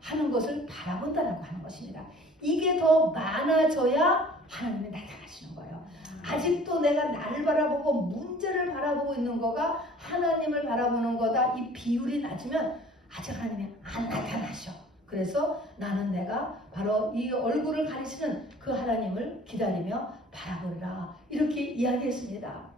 하는 것을 바라본다라고 하는 것입니다. 이게 더 많아져야 하나님이 나타나시는 거예요. 아직도 내가 나를 바라보고 문제를 바라보고 있는 거가 하나님을 바라보는 거다. 이 비율이 낮으면 아직 하나님이 안 나타나셔. 그래서 나는 내가 바로 이 얼굴을 가리시는 그 하나님을 기다리며 바라보리라. 이렇게 이야기했습니다.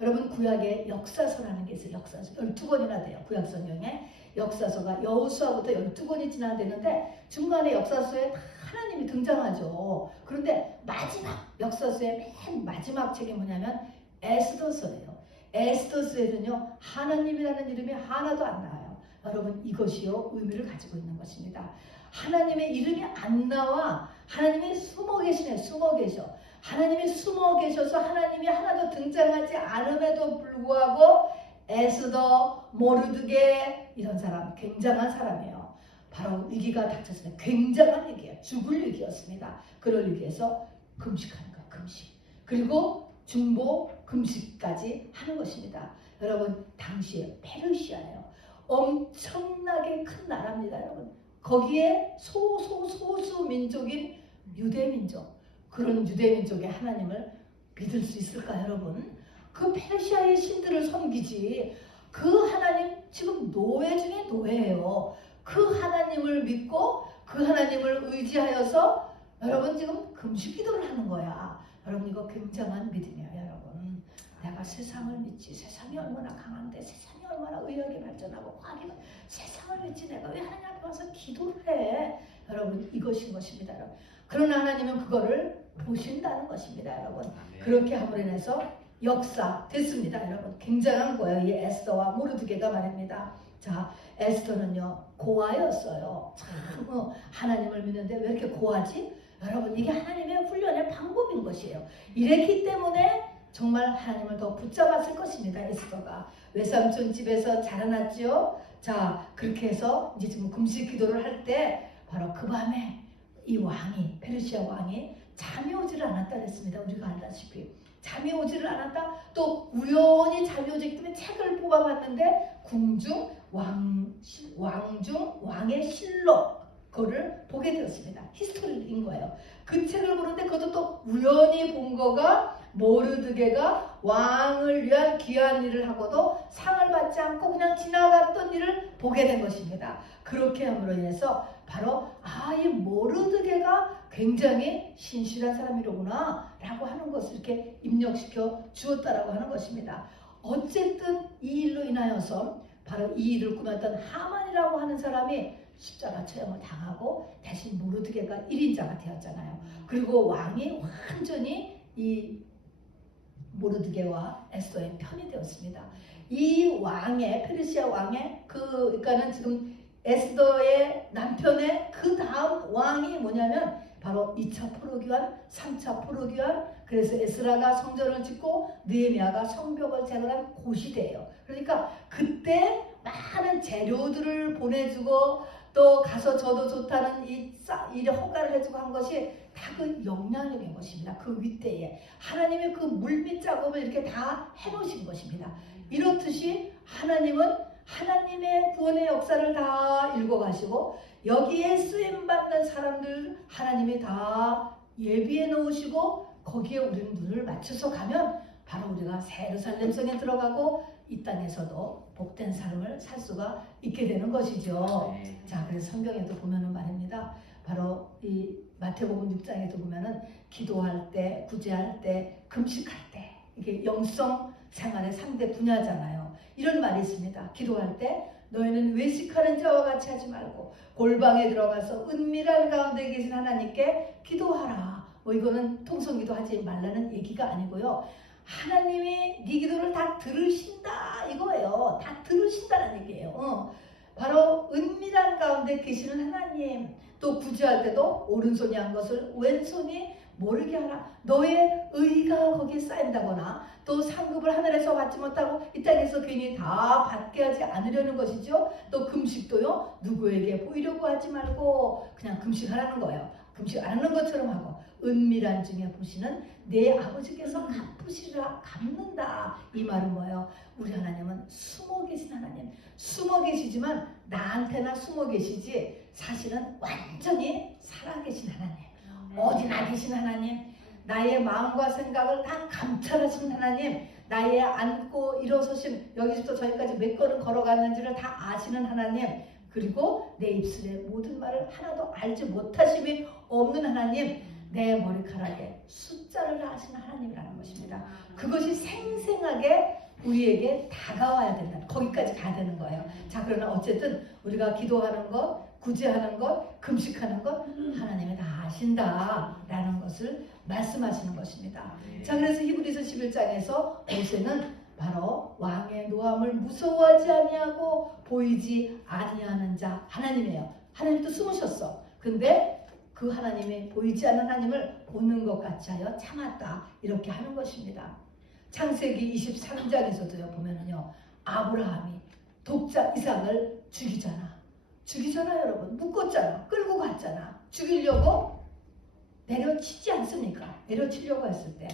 여러분 구약에 역사서라는 게 있어요. 역사서 12권이나 돼요. 구약 성경에 역사서가 여호수아부터 12권이 지나되는데 중간에 역사서에 하나님이 등장하죠. 그런데 마지막 역사서의 맨 마지막 책이 뭐냐면 에스더서예요. 에스더서에는요 하나님이라는 이름이 하나도 안 나와요. 여러분 이것이요 의미를 가지고 있는 것입니다. 하나님의 이름이 안 나와. 하나님이 숨어 계시네. 숨어 계셔. 하나님이 숨어 계셔서 하나님이 하나도 등장하지 않음에도 불구하고 에스더, 모르드게 이런 사람 굉장한 사람이에요. 바로 위기가 닥쳤을 때 굉장한 위기예요. 죽을 위기였습니다. 그럴 위기에서 금식하는 거예요. 금식. 그리고 중보 금식까지 하는 것입니다. 여러분 당시에 페르시아예요. 엄청나게 큰 나라입니다. 여러분 거기에 소수 민족인 유대민족 그런 유대민족의 하나님을 믿을 수 있을까요, 여러분? 그 페르시아의 신들을 섬기지. 그 하나님 지금 노예 중에 노예예요. 그 하나님을 믿고 그 하나님을 의지하여서 여러분 지금 금식 기도를 하는 거야. 여러분 이거 굉장한 믿음이에요, 여러분. 내가 세상을 믿지. 세상이 얼마나 강한데 세상이 얼마나 의학이 발전하고 과학이 세상을 믿지. 내가 왜 하나님 앞에 와서 기도를 해? 여러분 이것인 것입니다, 여러분. 그러나 하나님은 그거를 보신다는 것입니다, 여러분. 그렇게 함으로 인해서 역사 됐습니다, 여러분. 굉장한 거예요. 이 에스더와 모르드게가 말입니다. 자, 에스더는요 고아였어요. 참 하나님을 믿는데 왜 이렇게 고아지? 여러분 이게 하나님의 훈련의 방법인 것이에요. 이랬기 때문에 정말 하나님을 더 붙잡았을 것입니다. 에스더가 외삼촌 집에서 자라났죠. 자, 그렇게 해서 이제 지금 금식 기도를 할 때 바로 그 밤에 이 왕이 페르시아 왕이 잠이 오지를 않았다 그랬습니다. 우리가 알다시피 잠이 오지를 않았다. 또 우연히 잠이 오기 때문에 책을 뽑아봤는데 궁중 왕중 왕의 실록 그거를 보게 되었습니다. 히스토리인 거예요. 그 책을 보는데 그것도 또 우연히 본 거가 모르드게가 왕을 위한 귀한 일을 하고도 상을 받지 않고 그냥 지나갔던 일을 보게 된 것입니다. 그렇게 함으로 인해서 바로 이 모르드게가 굉장히 신실한 사람이로구나 라고 하는 것을 이렇게 입력시켜 주었다라고 하는 것입니다. 어쨌든 이 일로 인하여서 바로 이 일을 꾸몄던 하만이라고 하는 사람이 십자가 체험을 당하고 대신 모르드게가 1인자가 되었잖아요. 그리고 왕이 완전히 이 모르드게와 에스더의 편이 되었습니다. 이 왕의 페르시아 왕의 그러니까는 지금 에스더의 남편의 그 다음 왕이 뭐냐면 바로 2차 포로기환, 3차 포로기환. 그래서 에스라가 성전을 짓고 느헤미야가 성벽을 재건한 그 시대예요. 그러니까 그때 많은 재료들을 보내주고 또 가서 저도 좋다는 이 허가를 해주고 한 것이 다 그 영향력인 것입니다. 그 윗대에 하나님의 그 물밑 작업을 이렇게 다 해놓으신 것입니다. 이렇듯이 하나님은 하나님의 구원의 역사를 다 읽어가시고 여기에 쓰임받는 사람들 하나님이 다 예비해 놓으시고 거기에 우리는 눈을 맞춰서 가면 바로 우리가 새 예루살렘 성에 들어가고 이 땅에서도 복된 삶을 살 수가 있게 되는 것이죠. 자, 그래서 성경에도 보면은 말입니다. 바로 이 마태복음 6장에도 보면은 기도할 때, 구제할 때, 금식할 때 이게 영성 생활의 3대 분야잖아요. 이런 말이 있습니다. 기도할 때 너희는 외식하는 자와 같이 하지 말고 골방에 들어가서 은밀한 가운데 계신 하나님께 기도하라. 뭐 이거는 통성기도 하지 말라는 얘기가 아니고요. 하나님이 네 기도를 다 들으신다 이거예요. 다 들으신다는 얘기예요. 바로 은밀한 가운데 계시는 하나님. 또 구제할 때도 오른손이 한 것을 왼손이 모르게 하라. 너의 의가 거기에 쌓인다거나 또 상급을 하늘에서 받지 못하고 이 땅에서 괜히 다 받게 하지 않으려는 것이죠. 또 금식도요. 누구에게 보이려고 하지 말고 그냥 금식하라는 거예요. 금식 안 하는 것처럼 하고 은밀한 중에 보시는 내 아버지께서 갚으시라 갚는다. 이 말은 뭐예요? 우리 하나님은 숨어 계신 하나님. 숨어 계시지만 나한테나 숨어 계시지 사실은 완전히 살아계신 하나님. 어디나 계신 하나님. 나의 마음과 생각을 다 감찰하신 하나님. 나의 앉고 일어서신 여기서부터 저기까지 몇 걸음 걸어갔는지를 다 아시는 하나님. 그리고 내 입술의 모든 말을 하나도 알지 못하심이 없는 하나님. 내 머리카락에 숫자를 다 아시는 하나님이라는 것입니다. 그것이 생생하게 우리에게 다가와야 된다. 거기까지 가야 되는 거예요. 자, 그러나 어쨌든 우리가 기도하는 것, 구제하는 것, 금식하는 것 하나님이 다 아신다라는 것을 말씀하시는 것입니다. 자, 그래서 히브리서 11장에서 모세는 바로 왕의 노함을 무서워하지 아니하고 보이지 아니하는 자 하나님이에요. 하나님도 숨으셨어. 근데 그 하나님이 보이지 않는 하나님을 보는 것 같이 하여 참았다. 이렇게 하는 것입니다. 창세기 23장에서도요 보면은요 아브라함이 독자 이삭을 죽이잖아 여러분. 묶었잖아. 끌고 갔잖아. 죽이려고 내려치지 않습니까? 내려치려고 했을 때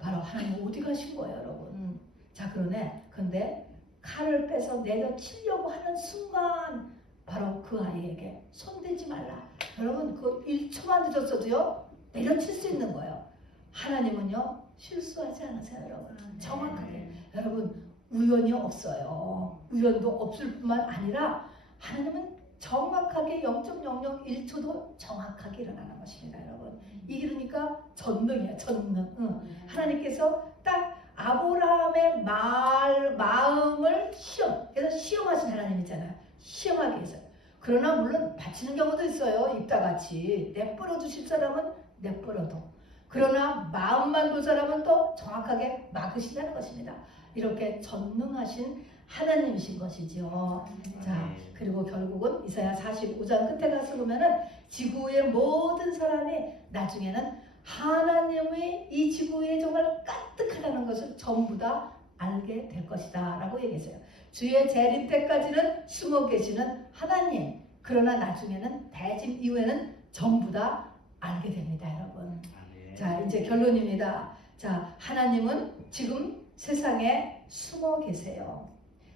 바로 하나님 어디 가신 거예요 여러분. 자, 근데 칼을 빼서 내려치려고 하는 순간 바로 그 아이에게 손대지 말라. 여러분 그 1초만 늦었어도요 내려칠 수 있는 거예요. 하나님은요 실수하지 않으세요 여러분. 정확하게. 여러분 우연이 없어요. 우연도 없을 뿐만 아니라 하나님은 정확하게 0.001초도 정확하게 일어나는 것입니다 여러분. 이게 그러니까 전능이에요. 전능. 하나님께서 딱 아브라함의 마음을 그래서 시험하신 하나님이잖아요. 시험하기 위해서. 그러나 물론 바치는 경우도 있어요. 입다같이 내버려 두실 사람은 내버려둬. 그러나 마음만 둔 사람은 또 정확하게 막으신다는 것입니다. 이렇게 전능하신 하나님이신 것이죠. 자, 그리고 결국은 이사야 45장 끝에 가서 보면은 지구의 모든 사람이 나중에는 하나님의 이 지구에 정말 까뜩하다는 것을 전부 다 알게 될 것이다 라고 얘기했어요. 주의 재림 때까지는 숨어 계시는 하나님. 그러나 나중에는 대짐 이후에는 전부 다 알게 됩니다 여러분. 자, 이제 결론입니다. 자, 하나님은 지금 세상에 숨어 계세요.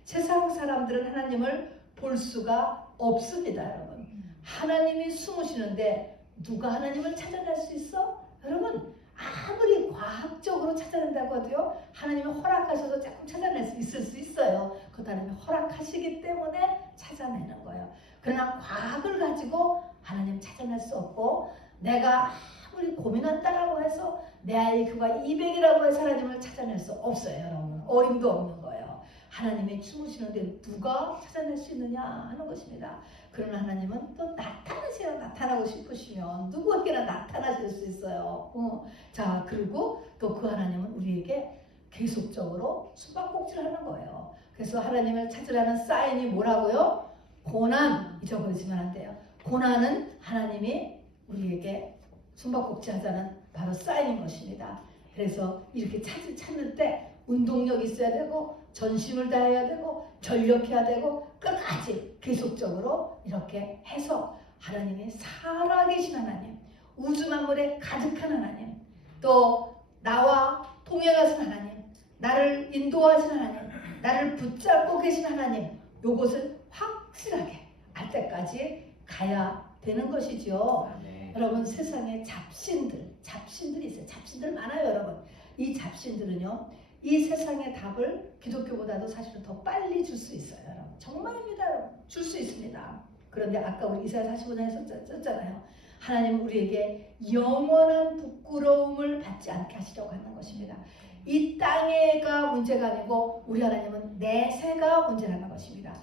세상 사람들은 하나님을 볼 수가 없습니다 여러분. 하나님이 숨으시는데 누가 하나님을 찾아낼 수 있어? 여러분 아무리 과학적으로 찾아낸다고 해도요 하나님이 허락하셔서 조금 찾아낼 수 있을 수 있어요. 그것도 하나님이 허락하시기 때문에 찾아내는 거예요. 그러나 과학을 가지고 하나님 찾아낼 수 없고 내가 아무리 고민한다라고 해서 내 IQ가 200이라고 해서 하나님을 찾아낼 수 없어요. 여러분. 어림도 없는 거예요. 하나님이 주무시는데 누가 찾아낼 수 있느냐 하는 것입니다. 그러나 하나님은 또 나타나고 싶으시면 누구에게나 나타나실 수 있어요. 자, 그리고 또 그 하나님은 우리에게 계속적으로 숨바꼭질 하는 거예요. 그래서 하나님을 찾으라는 사인이 뭐라고요? 고난. 잊어버리시면 안 돼요. 고난은 하나님이 우리에게 숨바꼭질 하자는 바로 사인인 것입니다. 그래서 이렇게 찾을 때 운동력 있어야 되고 전심을 다해야 되고 전력해야 되고 끝까지 계속적으로 이렇게 해서 하나님이 살아계신 하나님, 우주 만물에 가득한 하나님, 또 나와 동행하신 하나님, 나를 인도하신 하나님, 나를 붙잡고 계신 하나님, 요것을 확실하게 알 때까지 가야 되는 것이죠. 네. 여러분, 세상에 잡신들이 있어요. 잡신들 많아요. 여러분, 이 잡신들은요, 이 세상의 답을 기독교보다도 사실은 더 빨리 줄 수 있어요. 여러분, 정말입니다. 여러분, 줄 수 있습니다. 그런데 아까 우리 이사야 45장에 썼잖아요. 하나님은 우리에게 영원한 부끄러움을 받지 않게 하시려고 하는 것입니다. 이 땅에가 문제가 아니고 우리 하나님은 내세가 문제라는 것입니다.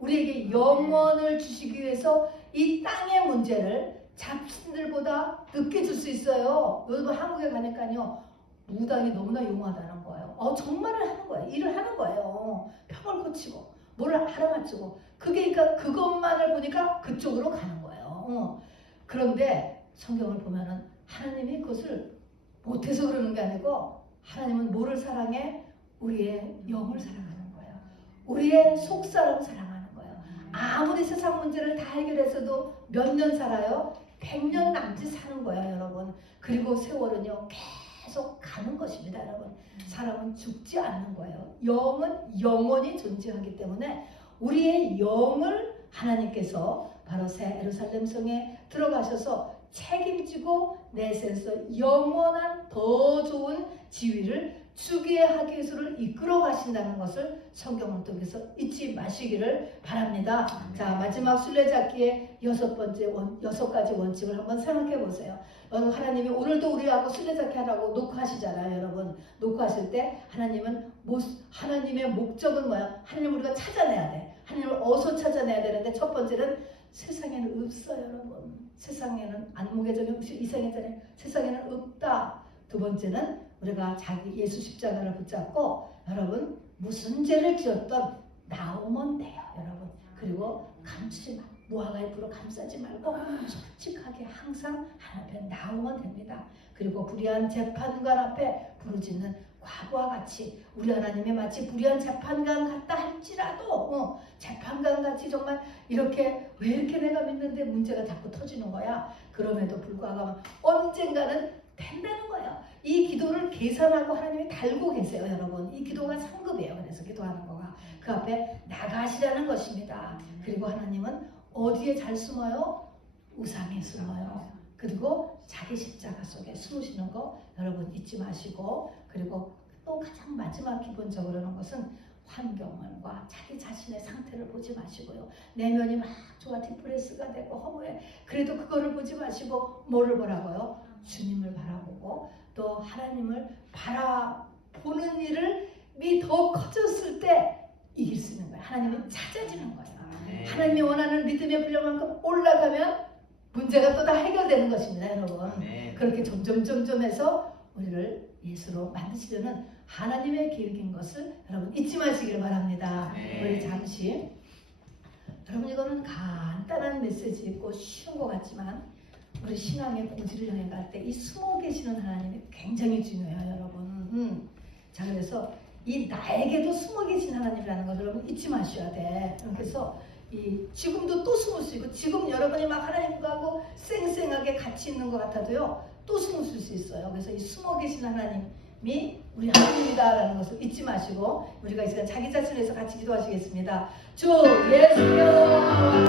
우리에게 영원을 주시기 위해서 이 땅의 문제를 잡신들보다 늦게 줄 수 있어요. 여러분, 한국에 가니까요, 무당이 너무나 용하다는 거예요. 정말을 하는 거예요. 일을 하는 거예요. 평을 고치고 뭐를 알아맞히고, 그러니까 그것만을 보니까 그쪽으로 가는 거예요. 그런데 성경을 보면은 하나님이 그것을 못해서 그러는 게 아니고, 하나님은 뭐를 사랑해? 우리의 영을 사랑하는 거예요. 우리의 속사람 사랑하는 거예요. 아무리 세상 문제를 다 해결해서도 몇 년 살아요? 100년 남짓 사는 거예요, 여러분. 그리고 세월은요, 계속 가는 것입니다, 여러분. 사람은 죽지 않는 거예요. 영은 영원히 존재하기 때문에 우리의 영을 하나님께서 바로 새 예루살렘 성에 들어가셔서 책임지고 내세에서 영원한 더 좋은 지위를 주게 하기 위해서를 이끌어 가신다는 것을 성경을 통해서 잊지 마시기를 바랍니다. 자, 마지막 술래잡기의 6가지 원칙을 한번 생각해 보세요. 여러분, 하나님이 오늘도 우리하고 술래잡기 하라고 녹화하시잖아요. 여러분, 녹화하실 때 하나님의 목적은 뭐야? 하나님 우리가 찾아내야 돼. 하나님을 어디서 찾아내야 되는데, 첫 번째는 세상에는 없어요. 여러분, 세상에는 안목의 이상했잖아요. 세상에는 없다. 두 번째는 우리가 예수 십자가를 붙잡고, 여러분, 무슨 죄를 지었던 나오면 돼요, 여러분. 그리고 감추지 마. 무화과의 불로 감싸지 말고 솔직하게 항상 하나님 앞에 나오면 됩니다. 그리고 불의한 재판관 앞에 부르짖는 과부와 같이, 우리 하나님이 마치 불의한 재판관 같다 할지라도 재판관 같이 정말 이렇게 왜 이렇게 내가 믿는데 문제가 자꾸 터지는 거야. 그럼에도 불구하고 언젠가는 된다는 거예요. 이 기도를 계산하고 하나님이 달고 계세요, 여러분. 이 기도가 상급이에요. 그래서 기도하는 거가 그 앞에 나가시라는 것입니다. 그리고 하나님은 어디에 잘 숨어요? 우상에 숨어요. 그리고 자기 십자가 속에 숨으시는 거 여러분 잊지 마시고, 그리고 또 가장 마지막 기본적으로는 것은 환경과 자기 자신의 상태를 보지 마시고요. 내면이 막 좋아 디프레스가 되고 허무해. 그래도 그거를 보지 마시고 뭐를 보라고요? 주님을 바라보고 또 하나님을 바라보는 일이 더 커졌을 때 이길 수 있는 거예요. 하나님이 찾아지는 거예요. 하나님이 원하는 믿음의 분량만큼 올라가면 문제가 또 다 해결되는 것입니다, 여러분. 그렇게 점점 해서 우리를 예수로 만드시려는 하나님의 계획인 것을 여러분 잊지 마시기를 바랍니다. 우리 잠시, 여러분, 이거는 간단한 메시지이고 쉬운 것 같지만 우리 신앙의 고지를 향해 갈 때 이 숨어 계시는 하나님이 굉장히 중요해요, 여러분. 자, 그래서 이 나에게도 숨어 계신 하나님이라는 것을 여러분 잊지 마셔야 돼. 그래서 지금도 또 숨을 수 있고, 지금 여러분이 막 하나님과하고 쌩쌩하게 같이 있는 것 같아도요, 또 숨을 수 있어요. 그래서 이 숨어 계신 하나님이 우리 하나님이다라는 것을 잊지 마시고, 우리가 이 시간 자기 자신을 위해서 같이 기도하시겠습니다. 주 예수여